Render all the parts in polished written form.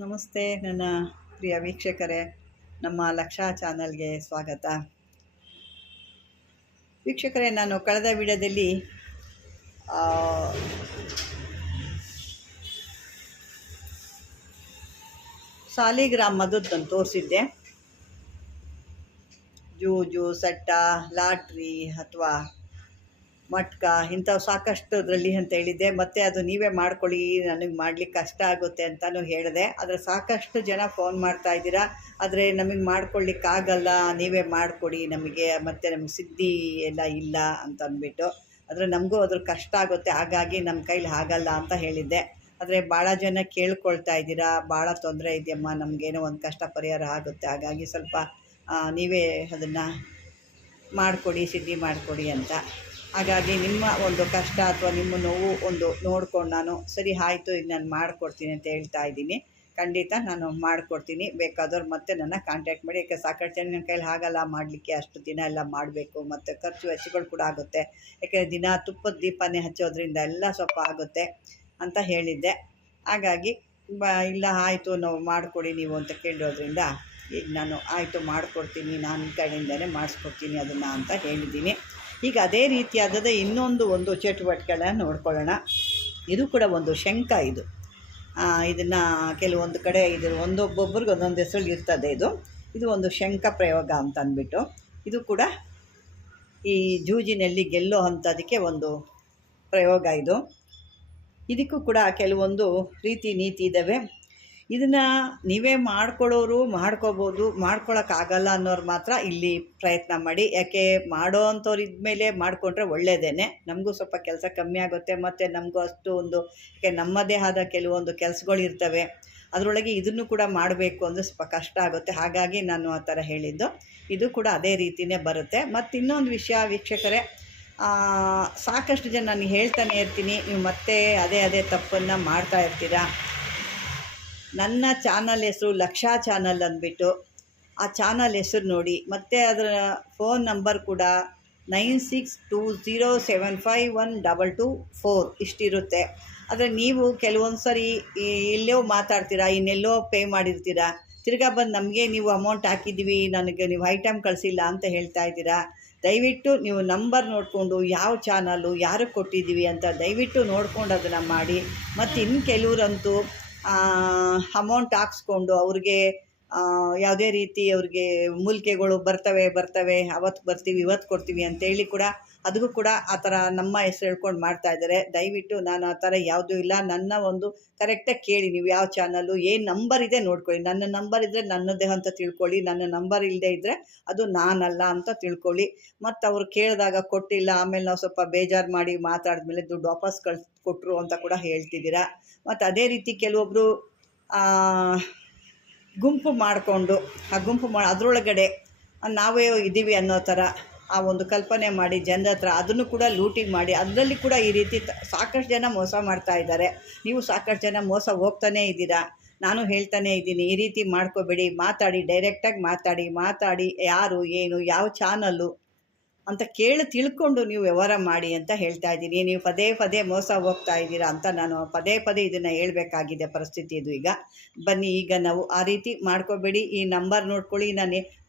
ನಮಸ್ತೆ ನನ್ನ ಪ್ರಿಯ ವೀಕ್ಷಕರೇ, ನಮ್ಮ ಲಕ್ಷಾ ಚಾನಲ್ಗೆ ಸ್ವಾಗತ. ವೀಕ್ಷಕರೇ, ನಾನು ಕಳೆದ ವಿಡಿಯೋದಲ್ಲಿ ಸಾಲಿಗ್ರಾಮ್ ಮಧುದ್ದನ್ನು ತೋರಿಸಿದ್ದೆ. ಜೂಜು, ಸಟ್ಟ, ಲಾಟ್ರಿ ಅಥವಾ ಮಟ್ಕ ಇಂಥವು ಸಾಕಷ್ಟು ಅದರಲ್ಲಿ ಅಂತ ಹೇಳಿದ್ದೆ. ಮತ್ತು ಅದು ನೀವೇ ಮಾಡ್ಕೊಳ್ಳಿ, ನನಗೆ ಮಾಡಲಿಕ್ಕೆ ಕಷ್ಟ ಆಗುತ್ತೆ ಅಂತಲೂ ಹೇಳಿದೆ. ಆದರೆ ಸಾಕಷ್ಟು ಜನ ಫೋನ್ ಮಾಡ್ತಾ ಇದ್ದೀರಾ, ಆದರೆ ನಮಗೆ ಮಾಡ್ಕೊಳ್ಳಿಕ್ಕಾಗಲ್ಲ, ನೀವೇ ಮಾಡಿಕೊಡಿ ನಮಗೆ, ಮತ್ತು ನಮಗೆ ಸಿದ್ಧಿ ಎಲ್ಲ ಇಲ್ಲ ಅಂತ ಅಂದ್ಬಿಟ್ಟು. ಆದರೆ ನಮಗೂ ಅದ್ರ ಕಷ್ಟ ಆಗುತ್ತೆ, ಹಾಗಾಗಿ ನಮ್ಮ ಕೈಲಿ ಆಗಲ್ಲ ಅಂತ ಹೇಳಿದ್ದೆ. ಆದರೆ ಭಾಳ ಜನ ಕೇಳ್ಕೊಳ್ತಾ ಇದ್ದೀರಾ, ಭಾಳ ತೊಂದರೆ ಇದೆಯಮ್ಮ, ನಮಗೇನೋ ಒಂದು ಕಷ್ಟ ಪರಿಹಾರ ಆಗುತ್ತೆ, ಹಾಗಾಗಿ ಸ್ವಲ್ಪ ನೀವೇ ಅದನ್ನು ಮಾಡಿಕೊಡಿ, ಸಿದ್ಧಿ ಮಾಡಿಕೊಡಿ ಅಂತ. ಹಾಗಾಗಿ ನಿಮ್ಮ ಒಂದು ಕಷ್ಟ ಅಥವಾ ನಿಮ್ಮ ನೋವು ಒಂದು ನೋಡ್ಕೊಂಡು ನಾನು ಸರಿ ಆಯಿತು, ಈಗ ನಾನು ಮಾಡಿಕೊಡ್ತೀನಿ ಅಂತ ಹೇಳ್ತಾ ಇದ್ದೀನಿ. ಖಂಡಿತ ನಾನು ಮಾಡಿಕೊಡ್ತೀನಿ. ಬೇಕಾದವ್ರು ಮತ್ತೆ ನನ್ನ ಕಾಂಟ್ಯಾಕ್ಟ್ ಮಾಡಿ. ಯಾಕೆ ಸಾಕಷ್ಟು ಜನ ನನ್ನ ಕೈಲಿ ಆಗಲ್ಲ ಮಾಡಲಿಕ್ಕೆ, ಅಷ್ಟು ದಿನ ಎಲ್ಲ ಮಾಡಬೇಕು, ಮತ್ತು ಖರ್ಚು ವೆಚ್ಚಗಳು ಕೂಡ ಆಗುತ್ತೆ. ಯಾಕೆಂದರೆ ದಿನ ತುಪ್ಪದ ದೀಪನೇ ಹಚ್ಚೋದ್ರಿಂದ ಎಲ್ಲ ಸ್ವಲ್ಪ ಆಗುತ್ತೆ ಅಂತ ಹೇಳಿದ್ದೆ. ಹಾಗಾಗಿ ಇಲ್ಲ ಆಯಿತು, ನಾವು ಮಾಡಿಕೊಡಿ ನೀವು ಅಂತ ಕೇಳೋದ್ರಿಂದ ಈಗ ನಾನು ಆಯಿತು ಮಾಡಿಕೊಡ್ತೀನಿ, ನನ್ನ ಕಡೆಯಿಂದಲೇ ಮಾಡಿಸ್ಕೊಡ್ತೀನಿ ಅದನ್ನು ಅಂತ ಹೇಳಿದ್ದೀನಿ. ಈಗ ಅದೇ ರೀತಿಯಾದ ಇನ್ನೊಂದು ಚಟುವಟಿಕೆಗಳನ್ನು ನೋಡ್ಕೊಳ್ಳೋಣ. ಇದು ಕೂಡ ಒಂದು ಶಂಖ. ಇದನ್ನು ಕೆಲವೊಂದು ಕಡೆ ಒಂದೊಬ್ಬೊಬ್ರಿಗೆ ಒಂದೊಂದು ಹೆಸರಲ್ಲಿ ಇರ್ತದೆ. ಇದು ಒಂದು ಶಂಖ ಪ್ರಯೋಗ ಅಂತ ಅಂದ್ಬಿಟ್ಟು, ಇದು ಕೂಡ ಈ ಜೂಜಿನಲ್ಲಿ ಗೆಲ್ಲೋ ಅಂಥದಕ್ಕೆ ಒಂದು ಪ್ರಯೋಗ. ಇದಕ್ಕೂ ಕೂಡ ಕೆಲವೊಂದು ರೀತಿ ನೀತಿ ಇದ್ದಾವೆ. ಇದನ್ನು ನೀವೇ ಮಾಡ್ಕೊಳ್ಳೋರು ಮಾಡ್ಕೋಬೋದು, ಮಾಡ್ಕೊಳಕ್ಕಾಗಲ್ಲ ಅನ್ನೋರು ಮಾತ್ರ ಇಲ್ಲಿ ಪ್ರಯತ್ನ ಮಾಡಿ. ಯಾಕೆ ಮಾಡೋ ಅಂಥವ್ರು ಇದ್ಮೇಲೆ ಮಾಡಿಕೊಂಡ್ರೆ ಒಳ್ಳೆಯದೇ, ನಮಗೂ ಸ್ವಲ್ಪ ಕೆಲಸ ಕಮ್ಮಿ ಆಗುತ್ತೆ, ಮತ್ತು ನಮಗೂ ಅಷ್ಟು ಯಾಕೆ ನಮ್ಮದೇ ಆದ ಕೆಲವೊಂದು ಕೆಲಸಗಳು ಇರ್ತವೆ, ಅದರೊಳಗೆ ಇದನ್ನು ಕೂಡ ಮಾಡಬೇಕು ಅಂದರೆ ಸ್ವಲ್ಪ ಕಷ್ಟ ಆಗುತ್ತೆ. ಹಾಗಾಗಿ ನಾನು ಆ ಥರ ಹೇಳಿದ್ದು. ಇದು ಕೂಡ ಅದೇ ರೀತಿಯೇ ಬರುತ್ತೆ. ಮತ್ತು ಇನ್ನೊಂದು ವಿಷಯ ವೀಕ್ಷಕರೇ, ಸಾಕಷ್ಟು ಜನ ನಾನು ಹೇಳ್ತಾನೆ ಇರ್ತೀನಿ, ನೀವು ಮತ್ತೆ ಅದೇ ತಪ್ಪನ್ನು ಮಾಡ್ತಾ ಇರ್ತೀರಾ. ನನ್ನ ಚಾನಲ್ ಹೆಸರು ಲಕ್ಷಾ ಚಾನಲ್ ಅಂದ್ಬಿಟ್ಟು, ಆ ಚಾನಲ್ ಹೆಸರು ನೋಡಿ, ಮತ್ತು ಅದರ ಫೋನ್ ನಂಬರ್ ಕೂಡ 9620751224 ಇಷ್ಟಿರುತ್ತೆ. ಆದರೆ ನೀವು ಕೆಲವೊಂದು ಸರಿ ಎಲ್ಲೋ ಮಾತಾಡ್ತೀರಾ, ಇನ್ನೆಲ್ಲೋ ಪೇ ಮಾಡಿರ್ತೀರಾ, ತಿರ್ಗಾ ಬಂದು ನಮಗೆ ನೀವು ಅಮೌಂಟ್ ಹಾಕಿದ್ದೀವಿ, ನನಗೆ ನೀವು ಐಟಮ್ ಕಳಿಸಿಲ್ಲ ಅಂತ ಹೇಳ್ತಾ ಇದ್ದೀರಾ. ದಯವಿಟ್ಟು ನೀವು ನಂಬರ್ ನೋಡಿಕೊಂಡು ಯಾವ ಚಾನಲ್ಲು ಯಾರು ಕೊಟ್ಟಿದ್ದೀವಿ ಅಂತ ದಯವಿಟ್ಟು ನೋಡ್ಕೊಂಡು ಅದನ್ನು ಮಾಡಿ. ಮತ್ತು ಇನ್ನು ಕೆಲವರಂತೂ ಅಮೌಂಟ್ ಹಾಕ್ಸ್ಕೊಂಡು ಅವ್ರಿಗೆ ಯಾವುದೇ ರೀತಿ ಅವ್ರಿಗೆ ಮೂಲಿಕೆಗಳು ಬರ್ತವೆ, ಅವತ್ತು ಬರ್ತೀವಿ ಇವತ್ತು ಕೊಡ್ತೀವಿ ಅಂತೇಳಿ ಕೂಡ ಅದಕ್ಕೂ ಕೂಡ ಆ ಥರ ನಮ್ಮ ಹೆಸರು ಹೇಳ್ಕೊಂಡು ಮಾಡ್ತಾಯಿದ್ದಾರೆ. ದಯವಿಟ್ಟು ನಾನು ಆ ಥರ ಯಾವುದೂ ಇಲ್ಲ. ನನ್ನ ಒಂದು ಕರೆಕ್ಟಾಗಿ ಕೇಳಿ, ನೀವು ಯಾವ ಚಾನಲ್ಲು ಏನು ನಂಬರ್ ಇದೆ ನೋಡ್ಕೊಳ್ಳಿ. ನನ್ನ ನಂಬರ್ ಇದ್ದರೆ ನನ್ನದೇ ಅಂತ ತಿಳ್ಕೊಳ್ಳಿ, ನನ್ನ ನಂಬರ್ ಇಲ್ಲದೆ ಇದ್ದರೆ ಅದು ನಾನಲ್ಲ ಅಂತ ತಿಳ್ಕೊಳ್ಳಿ. ಮತ್ತು ಅವ್ರು ಕೇಳಿದಾಗ ಕೊಟ್ಟಿಲ್ಲ, ಆಮೇಲೆ ನಾವು ಸ್ವಲ್ಪ ಬೇಜಾರು ಮಾಡಿ ಮಾತಾಡಿದ್ಮೇಲೆ ದುಡ್ಡು ವಾಪಸ್ ಕೊಟ್ಟರು ಅಂತ ಕೂಡ ಹೇಳ್ತಿದ್ದೀರಾ. ಮತ್ತು ಅದೇ ರೀತಿ ಕೆಲವೊಬ್ಬರು ಗುಂಪು ಮಾಡಿಕೊಂಡು ಅದರೊಳಗಡೆ ನಾವೇ ಇದ್ದೀವಿ ಅನ್ನೋ ಥರ ಆ ಒಂದು ಕಲ್ಪನೆ ಮಾಡಿ ಜನರ ಹತ್ರ ಅದನ್ನು ಕೂಡ ಲೂಟಿ ಮಾಡಿ, ಅದರಲ್ಲಿ ಕೂಡ ಈ ರೀತಿ ಸಾಕಷ್ಟು ಜನ ಮೋಸ ಮಾಡ್ತಾ ಇದ್ದಾರೆ. ನೀವು ಸಾಕಷ್ಟು ಜನ ಮೋಸ ಹೋಗ್ತಾನೇ ಇದ್ದೀರಾ. ನಾನು ಹೇಳ್ತಾನೇ ಇದ್ದೀನಿ, ಈ ರೀತಿ ಮಾಡ್ಕೋಬೇಡಿ. ಮಾತಾಡಿ, ಡೈರೆಕ್ಟಾಗಿ ಮಾತಾಡಿ ಯಾರು ಏನು ಯಾವ ಚಾನಲ್ಲು ಅಂತ ತಿಳ್ಕೊಂಡು ನೀವು ವ್ಯವಹಾರ ಮಾಡಿ ಅಂತ ಹೇಳ್ತಾ ಇದ್ದೀನಿ. ನೀವು ಪದೇ ಮೋಸ ಹೋಗ್ತಾ ಇದ್ದೀರಾ ಅಂತ ನಾನು ಪದೇ ಇದನ್ನು ಹೇಳಬೇಕಾಗಿದೆ ಪರಿಸ್ಥಿತಿ. ಈಗ ಬನ್ನಿ, ಈಗ ನಾವು ಆ ರೀತಿ ಮಾಡ್ಕೋಬೇಡಿ. ಈ ನಂಬರ್ ನೋಡ್ಕೊಳ್ಳಿ.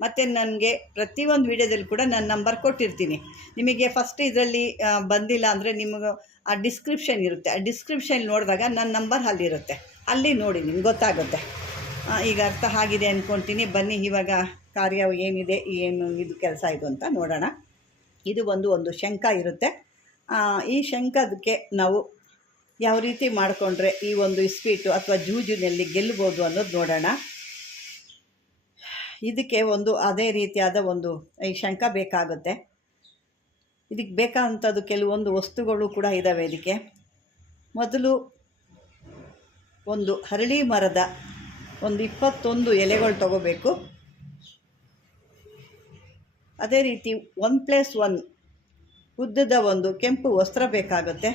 ಮತ್ತು ನನಗೆ ಪ್ರತಿಯೊಂದು ವಿಡಿಯೋದಲ್ಲಿ ಕೂಡ ನನ್ನ ನಂಬರ್ ಕೊಟ್ಟಿರ್ತೀನಿ. ನಿಮಗೆ ಫಸ್ಟ್ ಇದರಲ್ಲಿ ಬಂದಿಲ್ಲ ಅಂದರೆ ನಿಮಗೆ ಆ ಡಿಸ್ಕ್ರಿಪ್ಷನ್ ಇರುತ್ತೆ, ಆ ಡಿಸ್ಕ್ರಿಪ್ಷನ್ ನೋಡಿದಾಗ ನನ್ನ ನಂಬರ್ ಅಲ್ಲಿರುತ್ತೆ, ಅಲ್ಲಿ ನೋಡಿ ನಿಮ್ಗೆ ಗೊತ್ತಾಗುತ್ತೆ. ಈಗ ಅರ್ಥ ಆಗಿದೆ ಅಂದ್ಕೊಳ್ತೀನಿ. ಬನ್ನಿ, ಇವಾಗ ಕಾರ್ಯ ಏನಿದೆ, ಏನು ಇದು ಕೆಲಸ ಇದು ಅಂತ ನೋಡೋಣ. ಇದು ಒಂದು ಶಂಖ ಇರುತ್ತೆ. ಈ ಶಂಖದಕ್ಕೆ ನಾವು ಯಾವ ರೀತಿ ಮಾಡಿಕೊಂಡ್ರೆ ಈ ಒಂದು ಇಸ್ಪೀಟು ಅಥವಾ ಜೂಜಿನಲ್ಲಿ ಗೆಲ್ಲಬಹುದು ಅನ್ನೋದು ನೋಡೋಣ. ಇದಕ್ಕೆ ಅದೇ ರೀತಿಯಾದ ಈ ಶಂಖ ಬೇಕಾಗುತ್ತೆ. ಇದಕ್ಕೆ ಬೇಕಾದಂಥದ್ದು ಕೆಲವೊಂದು ವಸ್ತುಗಳು ಕೂಡ ಇದ್ದಾವೆ. ಇದಕ್ಕೆ ಮೊದಲು ಒಂದು ಹರಳಿ ಮರದ 21 ಎಲೆಗಳು ತಗೋಬೇಕು. ಅದೇ ರೀತಿ 1+1 ಉದ್ದದ ಕೆಂಪು ವಸ್ತ್ರ ಬೇಕಾಗುತ್ತೆ.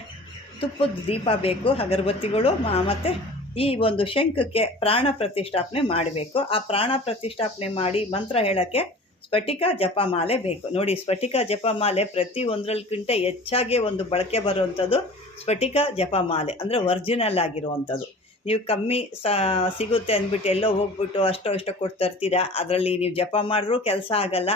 ತುಪ್ಪದ ದೀಪ ಬೇಕು, ಅಗರಬತ್ತಿಗಳು, ಮತ್ತು ಈ ಶಂಖಕ್ಕೆ ಪ್ರಾಣ ಪ್ರತಿಷ್ಠಾಪನೆ ಮಾಡಬೇಕು. ಆ ಪ್ರಾಣ ಪ್ರತಿಷ್ಠಾಪನೆ ಮಾಡಿ ಮಂತ್ರ ಹೇಳೋಕ್ಕೆ ಸ್ಫಟಿಕ ಜಪಮಾಲೆ ಬೇಕು. ನೋಡಿ, ಸ್ಫಟಿಕ ಜಪಮಾಲೆ ಪ್ರತಿಯೊಂದರಕ್ಕಿಂತ ಹೆಚ್ಚಾಗಿ ಬಳಕೆ ಬರುವಂಥದ್ದು ಸ್ಫಟಿಕ ಜಪಮಾಲೆ, ಅಂದರೆ ಒರಿಜಿನಲ್ ಆಗಿರುವಂಥದ್ದು. ನೀವು ಕಮ್ಮಿ ಸಿಗುತ್ತೆ ಅಂದ್ಬಿಟ್ಟು ಎಲ್ಲೋ ಹೋಗ್ಬಿಟ್ಟು ಅಷ್ಟೋ ಇಷ್ಟೋ ಕೊಟ್ಟು ತರ್ತೀರಾ. ಅದರಲ್ಲಿ ನೀವು ಜಪ ಮಾಡಿದ್ರೂ ಕೆಲಸ ಆಗಲ್ಲ.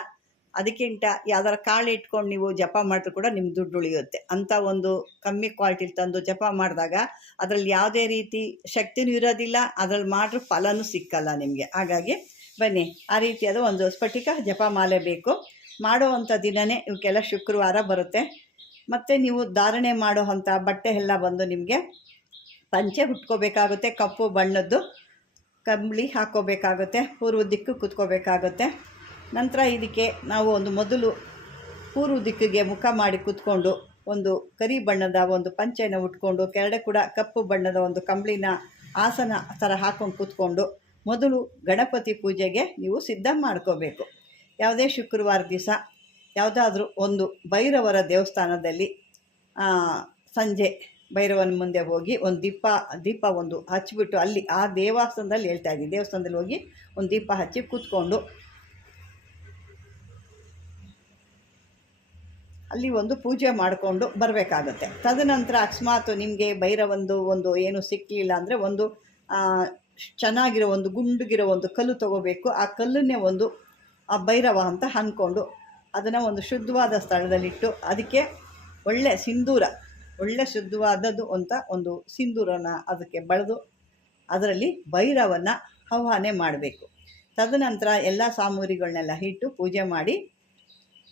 ಅದಕ್ಕಿಂತ ಯಾವ್ದಾರು ಕಾಳು ಇಟ್ಕೊಂಡು ನೀವು ಜಪ ಮಾಡಿದ್ರೂ ಕೂಡ ನಿಮ್ಗೆ ದುಡ್ಡು ಉಳಿಯುತ್ತೆ. ಅಂಥ ಒಂದು ಕಮ್ಮಿ ಕ್ವಾಲಿಟಿಲಿ ತಂದು ಜಪ ಮಾಡಿದಾಗ ಅದರಲ್ಲಿ ಯಾವುದೇ ರೀತಿ ಶಕ್ತಿನೂ ಇರೋದಿಲ್ಲ, ಅದರಲ್ಲಿ ಮಾಡಿದ್ರೂ ಫಲನೂ ಸಿಕ್ಕಲ್ಲ ನಿಮಗೆ. ಹಾಗಾಗಿ ಬನ್ನಿ, ಆ ರೀತಿಯಾದ ಒಂದು ಸ್ಫಟಿಕ ಜಪಮಾಲೆ ಬೇಕು. ಮಾಡುವಂಥ ದಿನವೇ ಇವಕ್ಕೆಲ್ಲ ಶುಕ್ರವಾರ ಬರುತ್ತೆ. ಮತ್ತು ನೀವು ಧಾರಣೆ ಮಾಡೋ ಅಂಥ ಬಟ್ಟೆ ಎಲ್ಲ ಬಂದು ನಿಮಗೆ ಪಂಚೆ ಉಟ್ಕೋಬೇಕಾಗುತ್ತೆ, ಕಪ್ಪು ಬಣ್ಣದ್ದು ಕಂಬಳಿ ಹಾಕ್ಕೋಬೇಕಾಗುತ್ತೆ, ಪೂರ್ವ ದಿಕ್ಕು ಕೂತ್ಕೋಬೇಕಾಗುತ್ತೆ. ನಂತರ ಇದಕ್ಕೆ ನಾವು ಮೊದಲು ಪೂರ್ವ ದಿಕ್ಕಿಗೆ ಮುಖ ಮಾಡಿ ಕೂತ್ಕೊಂಡು ಒಂದು ಕರಿ ಬಣ್ಣದ ಒಂದು ಪಂಚೆನ ಉಟ್ಕೊಂಡು ಕೆಳಗಡೆ ಕೂಡ ಕಪ್ಪು ಬಣ್ಣದ ಒಂದು ಕಂಬಳಿನ ಆಸನ ಥರ ಹಾಕ್ಕೊಂಡು ಕೂತ್ಕೊಂಡು ಮೊದಲು ಗಣಪತಿ ಪೂಜೆಗೆ ನೀವು ಸಿದ್ಧ ಮಾಡ್ಕೋಬೇಕು. ಯಾವುದೇ ಶುಕ್ರವಾರ ದಿವಸ ಯಾವುದಾದ್ರೂ ಒಂದು ಭೈರವರ ದೇವಸ್ಥಾನದಲ್ಲಿ ಸಂಜೆ ಭೈರವನ ಮುಂದೆ ಹೋಗಿ ಒಂದು ದೀಪ ಒಂದು ಹಚ್ಚಿಬಿಟ್ಟು, ಅಲ್ಲಿ ಆ ದೇವಸ್ಥಾನದಲ್ಲಿ ದೇವಸ್ಥಾನದಲ್ಲಿ ಹೋಗಿ ಒಂದು ದೀಪ ಹಚ್ಚಿ ಕೂತ್ಕೊಂಡು ಅಲ್ಲಿ ಒಂದು ಪೂಜೆ ಮಾಡಿಕೊಂಡು ಬರಬೇಕಾಗತ್ತೆ. ತದನಂತರ ಅಕಸ್ಮಾತ್ ನಿಮಗೆ ಭೈರವಂದು ಏನು ಸಿಕ್ಕಲಿಲ್ಲ ಅಂದರೆ ಒಂದು ಚೆನ್ನಾಗಿರೋ ಒಂದು ಗುಂಡುಗಿರೋ ಒಂದು ಕಲ್ಲು ತೊಗೋಬೇಕು. ಆ ಕಲ್ಲನ್ನೇ ಆ ಭೈರವ ಅಂತ ಅಂದ್ಕೊಂಡು ಅದನ್ನು ಒಂದು ಶುದ್ಧವಾದ ಸ್ಥಳದಲ್ಲಿಟ್ಟು ಅದಕ್ಕೆ ಒಳ್ಳೆ ಶುದ್ಧವಾದದ್ದು ಅಂತ ಒಂದು ಸಿಂಧೂರನ ಅದಕ್ಕೆ ಬಳೆದು ಅದರಲ್ಲಿ ಭೈರವನ ಆವಾಹನೆ ಮಾಡಬೇಕು. ತದನಂತರ ಎಲ್ಲ ಸಾಮಗ್ರಿಗಳನ್ನೆಲ್ಲ ಇಟ್ಟು ಪೂಜೆ ಮಾಡಿ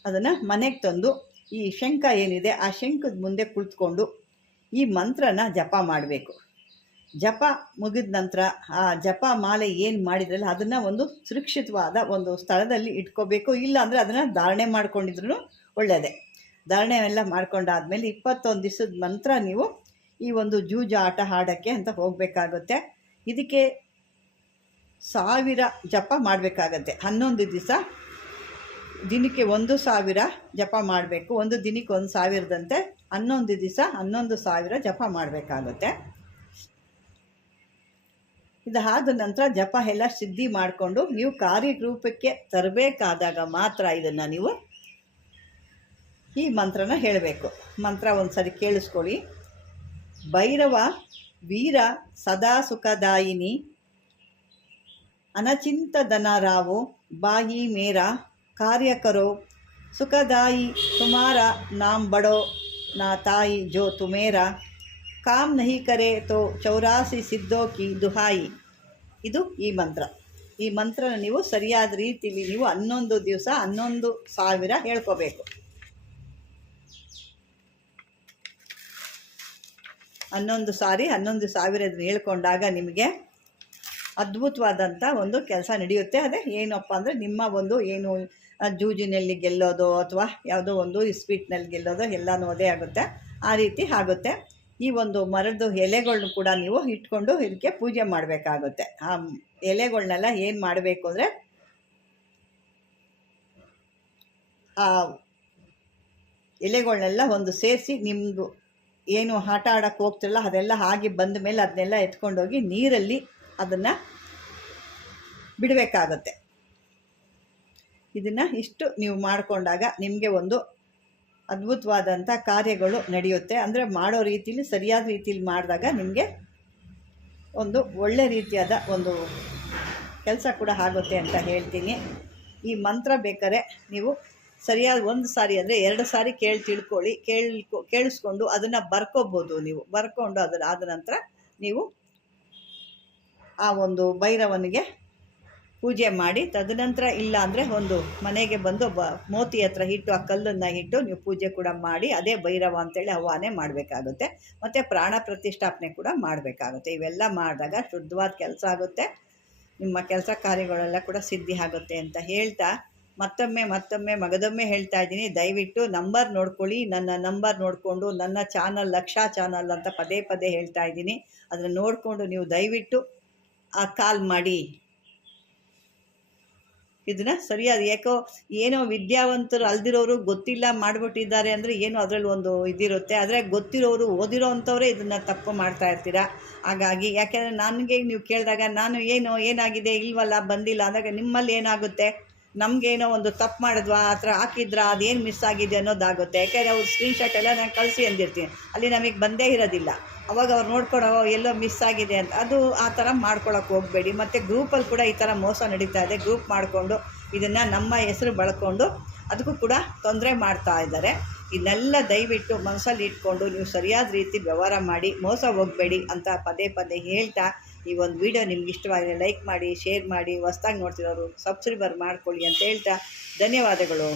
ಅದನ್ನು ಮನೆಗೆ ತಂದು ಈ ಶಂಖ ಏನಿದೆ ಆ ಶಂಖದ ಮುಂದೆ ಕುಳಿತುಕೊಂಡು ಈ ಮಂತ್ರನ ಜಪ ಮಾಡಬೇಕು. ಜಪ ಮುಗಿದ ನಂತರ ಆ ಜಪ ಮಾಲೆ ಏನು ಮಾಡಿದ್ರಲ್ಲ ಅದನ್ನು ಒಂದು ಸುರಕ್ಷಿತವಾದ ಒಂದು ಸ್ಥಳದಲ್ಲಿ ಇಟ್ಕೋಬೇಕು. ಇಲ್ಲ ಅಂದರೆ ಅದನ್ನು ಧಾರಣೆ ಮಾಡ್ಕೊಂಡಿದ್ರು ಒಳ್ಳೆಯದೇ. ಧಾರಣೆ ಎಲ್ಲ ಮಾಡ್ಕೊಂಡಾದ್ಮೇಲೆ 21 ದಿವಸದ ನಂತರ ನೀವು ಈ ಒಂದು ಜೂಜು ಆಟ ಆಡೋಕ್ಕೆ ಅಂತ ಹೋಗಬೇಕಾಗುತ್ತೆ. ಇದಕ್ಕೆ 1000 ಜಪ ಮಾಡಬೇಕಾಗತ್ತೆ. 11 ದಿವಸ ದಿನಕ್ಕೆ 1000 ಜಪ ಮಾಡಬೇಕು. ಒಂದು ದಿನಕ್ಕೆ 1000ದಂತೆ 11 ದಿವಸ 11,000 ಜಪ ಮಾಡಬೇಕಾಗುತ್ತೆ. ಇದಾದ ನಂತರ ಜಪ ಎಲ್ಲ ಸಿದ್ಧಿ ಮಾಡಿಕೊಂಡು ನೀವು ಕಾರ್ಯರೂಪಕ್ಕೆ ತರಬೇಕಾದಾಗ ಮಾತ್ರ ಇದನ್ನು ನೀವು ಈ ಮಂತ್ರನ ಹೇಳಬೇಕು. ಮಂತ್ರ ಒಂದು ಸರಿ ಕೇಳಿಸ್ಕೊಳ್ಳಿ. ಭೈರವ ವೀರ ಸದಾ ಸುಖದಾಯಿನಿ ಅನಚಿಂತ ಧನರಾವು ಬಾಯಿ ಮೇರಾ ಕಾರ್ಯ ಕರೋ ಸುಖದಾಯಿ ತುಮಾರ ನಾಮ್ ಬಡೋ ನಾ ತಾಯಿ ಜೋ ತುಮೇರಾ ಕಾಮ್ ನಹಿ ಕರೆ ತೋ 84 ಸಿದ್ಧೋ ಕಿ ದುಹಾಯಿ. ಇದು ಈ ಮಂತ್ರ. ಈ ಮಂತ್ರನ ನೀವು ಸರಿಯಾದ ರೀತಿಯಲ್ಲಿ ನೀವು 11 ದಿವಸ 11,000 ಹೇಳ್ಕೋಬೇಕು. 11 ಸಾರಿ 11,000 ಹೇಳ್ಕೊಂಡಾಗ ನಿಮಗೆ ಅದ್ಭುತವಾದಂಥ ಒಂದು ಕೆಲಸ ನಡೆಯುತ್ತೆ. ಅದೇ ಏನಪ್ಪ ಅಂದರೆ ನಿಮ್ಮ ಒಂದು ಏನು ಜೂಜಿನಲ್ಲಿ ಗೆಲ್ಲೋದು ಅಥವಾ ಯಾವುದೋ ಒಂದು ಸ್ವೀಟ್ನಲ್ಲಿ ಗೆಲ್ಲೋದು ಎಲ್ಲನೂ ಅದೇ ಆಗುತ್ತೆ. ಆ ರೀತಿ ಆಗುತ್ತೆ. ಈ ಒಂದು ಮರದ ಎಲೆಗಳ್ನು ಕೂಡ ನೀವು ಇಟ್ಕೊಂಡು ಇದಕ್ಕೆ ಪೂಜೆ ಮಾಡಬೇಕಾಗುತ್ತೆ. ಆ ಎಲೆಗಳನ್ನೆಲ್ಲ ಏನು ಮಾಡಬೇಕು ಅಂದರೆ ಆ ಎಲೆಗಳನ್ನೆಲ್ಲ ಒಂದು ಸೇರಿಸಿ ನಿಮ್ಮದು ಏನು ಆಟ ಆಡೋಕ್ಕೆ ಹೋಗ್ತಿರಲ್ಲ ಅದೆಲ್ಲ ಹಾಗೆ ಬಂದ ಮೇಲೆ ಅದನ್ನೆಲ್ಲ ಎತ್ಕೊಂಡೋಗಿ ನೀರಲ್ಲಿ ಅದನ್ನು ಬಿಡಬೇಕಾಗುತ್ತೆ. ಇದನ್ನು ಇಷ್ಟು ನೀವು ಮಾಡಿಕೊಂಡಾಗ ನಿಮಗೆ ಒಂದು ಅದ್ಭುತವಾದಂಥ ಕಾರ್ಯಗಳು ನಡೆಯುತ್ತೆ. ಅಂದರೆ ಮಾಡೋ ರೀತಿಲಿ ಸರಿಯಾದ ರೀತಿಲಿ ಮಾಡಿದಾಗ ನಿಮಗೆ ಒಂದು ಒಳ್ಳೆ ರೀತಿಯಾದ ಒಂದು ಕೆಲಸ ಕೂಡ ಆಗುತ್ತೆ ಅಂತ ಹೇಳ್ತೀನಿ. ಈ ಮಂತ್ರ ಬೇಕಾದ್ರೆ ನೀವು ಸರಿಯಾದ 1 ಸಾರಿ ಅಂದರೆ 2 ಸಾರಿ ಕೇಳಿಸ್ಕೊಂಡು ಅದನ್ನು ಬರ್ಕೋಬೋದು. ನೀವು ಬರ್ಕೊಂಡು ಆದ ನಂತರ ನೀವು ಆ ಒಂದು ಭೈರವನಿಗೆ ಪೂಜೆ ಮಾಡಿ ತದನಂತರ ಇಲ್ಲ ಅಂದರೆ ಒಂದು ಮನೆಗೆ ಬಂದು ಮೋತಿ ಹತ್ರ ಇಟ್ಟು ಆ ಕಲ್ಲನ್ನು ಇಟ್ಟು ನೀವು ಪೂಜೆ ಕೂಡ ಮಾಡಿ ಅದೇ ಭೈರವ ಅಂತೇಳಿ ಆವಾಹನೆ ಮಾಡಬೇಕಾಗುತ್ತೆ. ಮತ್ತು ಪ್ರಾಣ ಪ್ರತಿಷ್ಠಾಪನೆ ಕೂಡ ಮಾಡಬೇಕಾಗುತ್ತೆ. ಇವೆಲ್ಲ ಮಾಡಿದಾಗ ಶುದ್ಧವಾದ ಕೆಲಸ ಆಗುತ್ತೆ. ನಿಮ್ಮ ಕೆಲಸ ಕಾರ್ಯಗಳೆಲ್ಲ ಕೂಡ ಸಿದ್ಧಿ ಆಗುತ್ತೆ ಅಂತ ಹೇಳ್ತಾ ಮತ್ತೊಮ್ಮೆ ಮಗದೊಮ್ಮೆ ಹೇಳ್ತಾ ಇದ್ದೀನಿ, ದಯವಿಟ್ಟು ನಂಬರ್ ನೋಡ್ಕೊಳ್ಳಿ. ನನ್ನ ನಂಬರ್ ನೋಡಿಕೊಂಡು ನನ್ನ ಚಾನಲ್ ಲಕ್ಷಾ ಚಾನಲ್ ಅಂತ ಪದೇ ಹೇಳ್ತಾ ಇದ್ದೀನಿ. ಅದನ್ನು ನೋಡಿಕೊಂಡು ನೀವು ದಯವಿಟ್ಟು ಕಾಲ್ ಮಾಡಿ. ಇದನ್ನು ಸರಿಯಾದ ಏನೋ ವಿದ್ಯಾವಂತರು ಅಲ್ದಿರೋರು ಗೊತ್ತಿಲ್ಲ ಮಾಡಿಬಿಟ್ಟಿದ್ದಾರೆ ಅಂದರೆ ಏನು ಅದರಲ್ಲಿ ಒಂದು ಇದಿರುತ್ತೆ. ಆದರೆ ಗೊತ್ತಿರೋರು ಓದಿರೋ ಅಂಥವರೇ ಇದನ್ನು ತಪ್ಪು ಮಾಡ್ತಾ ಇರ್ತೀರ. ಹಾಗಾಗಿ ಯಾಕೆಂದರೆ ನನಗೆ ನೀವು ಕೇಳಿದಾಗ ನಾನು ಏನಾಗಿದೆ ಇಲ್ವಲ್ಲ ಬಂದಿಲ್ಲ ಅಂದಾಗ ನಿಮ್ಮಲ್ಲಿ ಏನಾಗುತ್ತೆ, ನಮಗೇನೋ ಒಂದು ತಪ್ಪು ಮಾಡಿದ್ವಾ ಆ ಥರ ಹಾಕಿದ್ರಾ ಅದೇನು ಮಿಸ್ ಆಗಿದೆ ಅನ್ನೋದಾಗುತ್ತೆ. ಯಾಕೆಂದರೆ ಅವ್ರು ಸ್ಕ್ರೀನ್ಶಾಟ್ ಎಲ್ಲ ನಾನು ಕಳಿಸಿ ಅಂದಿರ್ತೀನಿ, ಅಲ್ಲಿ ನಮಗೆ ಬಂದೇ ಇರೋದಿಲ್ಲ. ಅವಾಗ ಅವ್ರು ನೋಡ್ಕೊಂಡು ಎಲ್ಲೋ ಮಿಸ್ ಆಗಿದೆ ಅಂತ ಅದು ಆ ಥರ ಮಾಡ್ಕೊಳಕ್ಕೆ ಹೋಗಬೇಡಿ. ಮತ್ತು ಗ್ರೂಪಲ್ಲಿ ಕೂಡ ಈ ಥರ ಮೋಸ ನಡೀತಾ ಇದೆ. ಗ್ರೂಪ್ ಮಾಡಿಕೊಂಡು ಇದನ್ನು ನಮ್ಮ ಹೆಸರು ಬಳಕೊಂಡು ಅದಕ್ಕೂ ಕೂಡ ತೊಂದರೆ ಮಾಡ್ತಾ ಇದ್ದಾರೆ. ಇದನ್ನೆಲ್ಲ ದಯವಿಟ್ಟು ಮನಸ್ಸಲ್ಲಿ ಇಟ್ಕೊಂಡು ನೀವು ಸರಿಯಾದ ರೀತಿ ವ್ಯವಹಾರ ಮಾಡಿ ಮೋಸ ಹೋಗಬೇಡಿ ಅಂತ ಪದೇ ಪದೇ ಹೇಳ್ತಾ, ಈ ಒಂದು ವಿಡಿಯೋ ನಿಮ್ಗೆ ಇಷ್ಟವಾದರೆ ಲೈಕ್ ಮಾಡಿ, ಶೇರ್ ಮಾಡಿ, ಹೊಸ್ದಾಗಿ ನೋಡ್ತಿರೋರು ಸಬ್ಸ್ಕ್ರೈಬರ್ ಮಾಡ್ಕೊಳ್ಳಿ ಅಂತ ಹೇಳ್ತಾ ಧನ್ಯವಾದಗಳು.